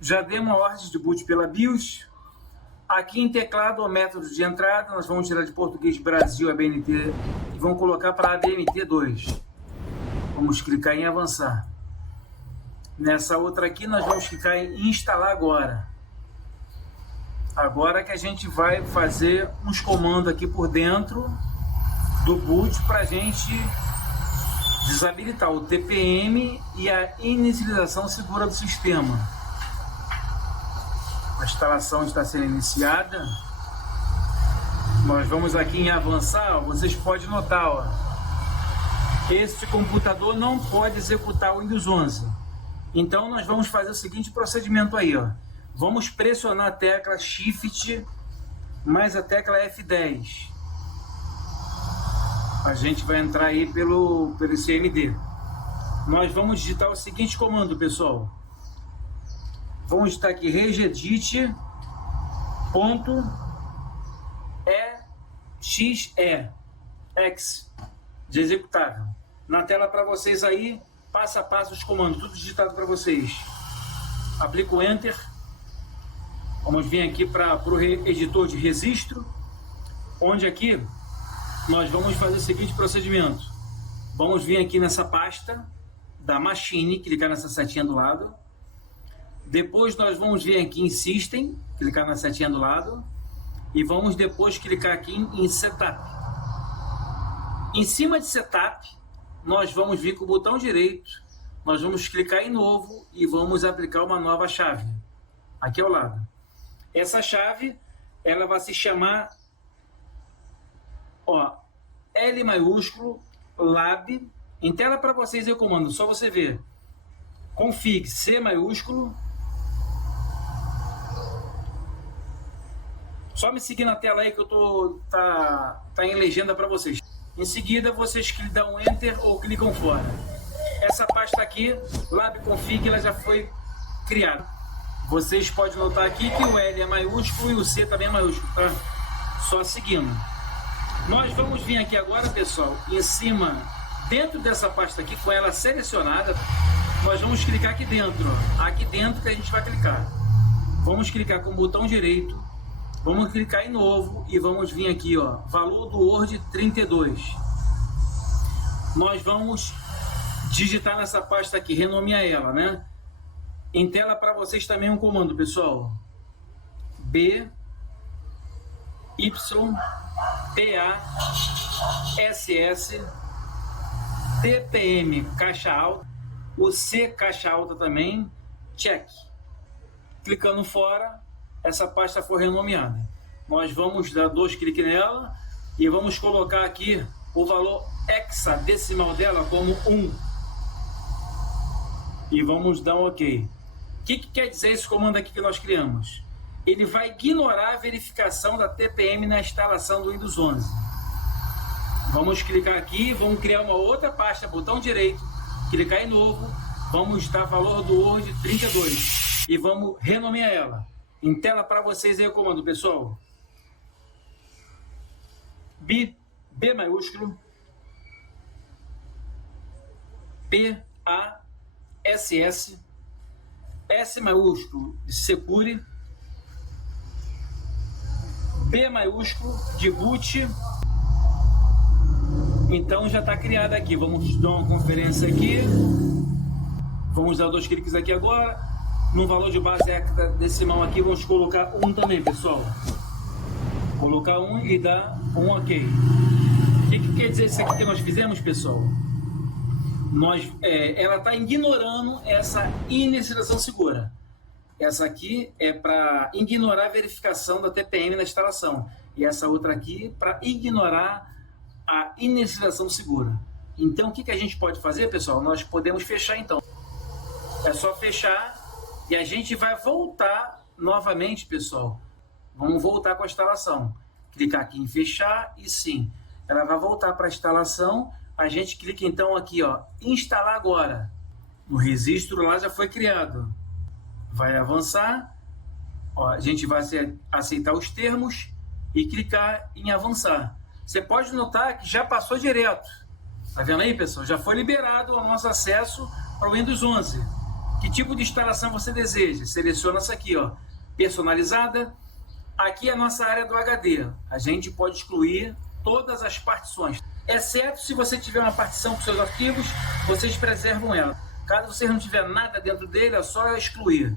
Já demos a ordem de boot pela BIOS. Aqui em teclado, o método de entrada, nós vamos tirar de português Brasil ABNT e vamos colocar para ABNT2. Vamos clicar em avançar. Nessa outra aqui, nós vamos clicar em instalar agora. Agora que a gente vai fazer uns comandos aqui por dentro do boot para a gente desabilitar o TPM e a inicialização segura do sistema. A instalação está sendo iniciada. Nós vamos aqui em avançar. Vocês podem notar, ó, este computador não pode executar o Windows 11. Então nós vamos fazer o seguinte procedimento aí, ó. Vamos pressionar a tecla Shift mais a tecla F10. A gente vai entrar aí pelo CMD. Nós vamos digitar o seguinte comando, pessoal. Vamos digitar aqui regedit.exe X de executável. Na tela para vocês aí, passo a passo os comandos, tudo digitado para vocês. Aplico o Enter. Vamos vir aqui para o editor de registro, onde aqui nós vamos fazer o seguinte procedimento. Vamos vir aqui nessa pasta da Machine, clicar nessa setinha do lado. Depois nós vamos vir aqui em System, clicar na setinha do lado. E vamos depois clicar aqui em Setup. Em cima de Setup, nós vamos vir com o botão direito. Nós vamos clicar em Novo e vamos aplicar uma nova chave. Aqui ao lado. Essa chave, ela vai se chamar, ó, L maiúsculo, Lab. Em tela para vocês eu comando, só você ver. Config C maiúsculo. Só me seguir na tela aí que eu tá em legenda para vocês. Em seguida, vocês dão um Enter ou clicam fora. Essa pasta aqui, Lab Config, ela já foi criada. Vocês podem notar aqui que o L é maiúsculo e o C também é maiúsculo, tá? Só seguindo. Nós vamos vir aqui agora, pessoal, em cima, dentro dessa pasta aqui, com ela selecionada, nós vamos clicar aqui dentro, ó. Aqui dentro que a gente vai clicar. Vamos clicar com o botão direito. Vamos clicar em Novo e vamos vir aqui, ó, valor do Word 32. Nós vamos digitar nessa pasta aqui, renomear ela, né? Em tela para vocês também um comando, pessoal. B Y T A S S TPM caixa alta, o C caixa alta também, check. Clicando fora, essa pasta foi renomeada. Nós vamos dar 2 cliques nela e vamos colocar aqui o valor hexadecimal dela como 1. E vamos dar um OK. O que quer dizer esse comando aqui que nós criamos? Ele vai ignorar a verificação da TPM na instalação do Windows 11. Vamos clicar aqui, vamos criar uma outra pasta, botão direito, clicar em Novo, vamos dar valor do Word 32 e vamos renomear ela. Em tela para vocês aí o comando, pessoal. B maiúsculo, P A S S, S maiúsculo de Secure, B maiúsculo de boot. Então já está criada aqui. Vamos dar uma conferência aqui. Vamos dar 2 cliques aqui agora. No valor de base hexadecimal aqui, vamos colocar 1 também, pessoal. Colocar 1 e dar um OK. O que quer dizer isso aqui que nós fizemos, pessoal? Ela está ignorando essa inicialização segura. Essa aqui é para ignorar a verificação da TPM na instalação. E essa outra aqui para ignorar a inicialização segura. Então, o que a gente pode fazer, pessoal? Nós podemos fechar, então. É só fechar. E a gente vai voltar novamente, pessoal. Vamos voltar com a instalação. Clicar aqui em fechar e sim, ela vai voltar para a instalação. A gente clica então aqui, ó, instalar agora. No registro lá já foi criado. Vai avançar. Ó, a gente vai aceitar os termos e clicar em avançar. Você pode notar que já passou direto. Tá vendo aí, pessoal? Já foi liberado o nosso acesso para o Windows 11. Que tipo de instalação você deseja? Seleciona essa aqui, ó, personalizada. Aqui é a nossa área do HD. A gente pode excluir todas as partições, exceto se você tiver uma partição com seus arquivos, vocês preservam ela. Caso você não tiver nada dentro dele, é só excluir.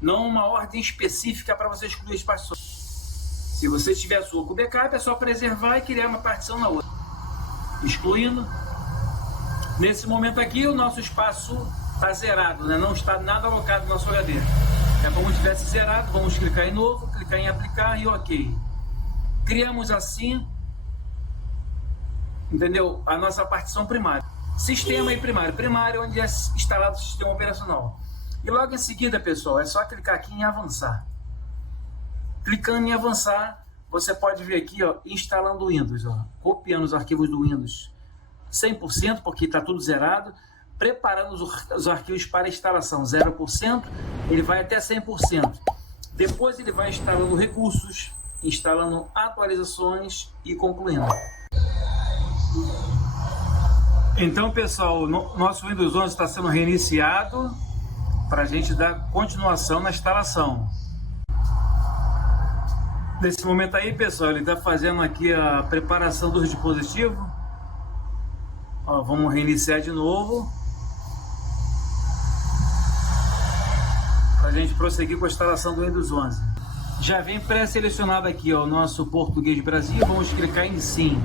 Não uma ordem específica para você excluir as partições. Se você tiver a sua com backup, é só preservar e criar uma partição na outra. Excluindo. Nesse momento aqui, o nosso espaço está zerado, né? Não está nada alocado no nosso HD. É como se tivesse zerado, vamos clicar em novo, clicar em aplicar e ok. Criamos assim, entendeu? A nossa partição primária. Sistema e primário. Primário é onde é instalado o sistema operacional. E logo em seguida, pessoal, é só clicar aqui em avançar. Clicando em avançar, você pode ver aqui, ó, instalando o Windows, ó, copiando os arquivos do Windows 100%, porque está tudo zerado, preparando os arquivos para instalação 0%, ele vai até 100%. Depois ele vai instalando recursos, instalando atualizações e concluindo. Então, pessoal, nosso Windows 11 está sendo reiniciado para a gente dar continuação na instalação. Nesse momento aí, pessoal, ele está fazendo aqui a preparação dos dispositivos. Ó, vamos reiniciar de novo para a gente prosseguir com a instalação do Windows 11. Já vem pré-selecionado aqui, ó, o nosso Português Brasil. Vamos clicar em sim.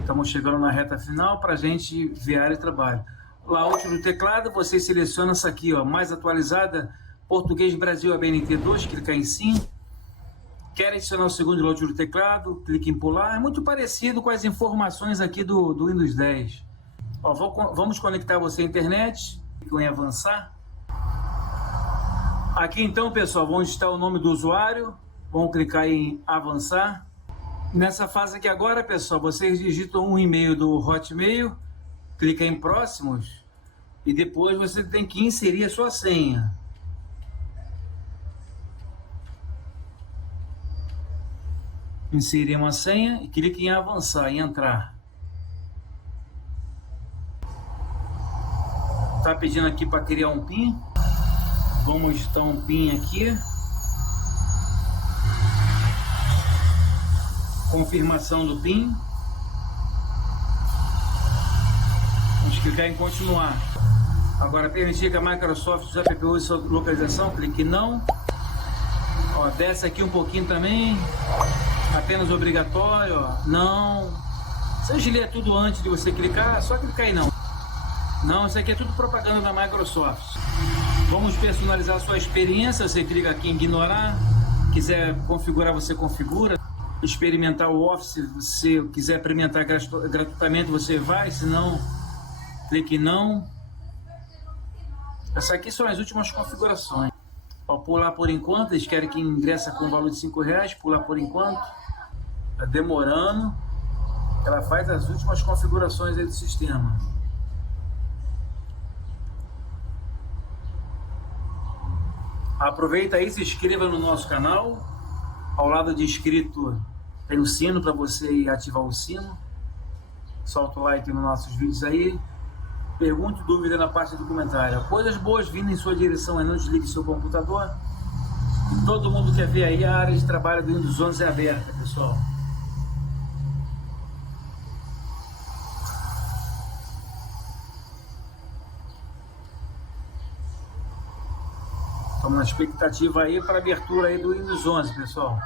Estamos chegando na reta final para a gente ver a área de trabalho. Layout do teclado, você seleciona essa aqui, ó, mais atualizada, Português Brasil ABNT2, clicar em sim. Quer adicionar o segundo layout do teclado, clique em pular. É muito parecido com as informações aqui do Windows 10. Ó, vamos conectar você à internet, clique em avançar. Aqui então, pessoal, vamos digitar o nome do usuário, vamos clicar em avançar. Nessa fase aqui agora, pessoal, vocês digitam um e-mail do Hotmail, clica em próximos e depois você tem que inserir a sua senha. Inserir uma senha e clique em avançar, em entrar. Tá pedindo aqui para criar um PIN. Vamos digitar um PIN aqui. Confirmação do PIN. Vamos clicar em continuar. Agora, permitir que a Microsoft use app use sua localização, clique em não. Ó, desce aqui um pouquinho também. Apenas obrigatório, ó, não. Seja ler tudo antes de você clicar, só clicar em não. Não, isso aqui é tudo propaganda da Microsoft. Vamos personalizar a sua experiência, você clica aqui em ignorar. Quiser configurar, você configura. Experimentar o Office, se você quiser experimentar gratuitamente, você vai, se não, clique em não. Essas aqui são as últimas configurações. Ó, pular por enquanto, eles querem que ingressa com o valor de R$5, pular por enquanto. Tá demorando. Ela faz as últimas configurações aí do sistema. Aproveita aí, se inscreva no nosso canal. Ao lado de inscrito tem o sino para você ativar o sino. Solta o like nos nossos vídeos aí. Pergunte, dúvida na parte do comentário. Coisas boas vindo em sua direção aí, não desligue seu computador. Todo mundo quer ver aí, a área de trabalho do Windows 11 é aberta, pessoal. Estamos na expectativa aí para a abertura aí do Windows 11, pessoal.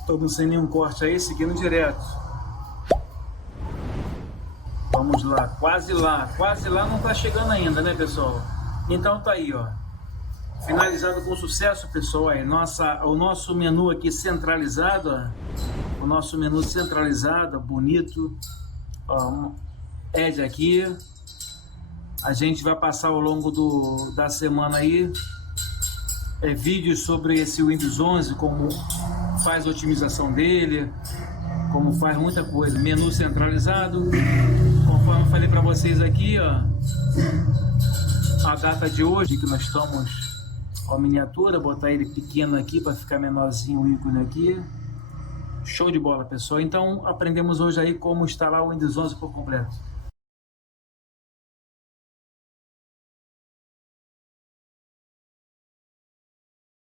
Estamos sem nenhum corte aí, seguindo direto. Vamos lá, quase lá não está chegando ainda, né, pessoal? Então tá aí, ó. Finalizado com sucesso, pessoal, aí o nosso menu aqui centralizado, ó. O nosso menu centralizado, bonito. Ó, Edge aqui. A gente vai passar ao longo da semana aí vídeos sobre esse Windows 11, como faz a otimização dele, como faz muita coisa. Menu centralizado, conforme eu falei para vocês aqui, ó, a data de hoje que nós estamos, ó, a miniatura, botar ele pequeno aqui para ficar menorzinho o ícone aqui. Show de bola, pessoal. Então aprendemos hoje aí como instalar o Windows 11 por completo.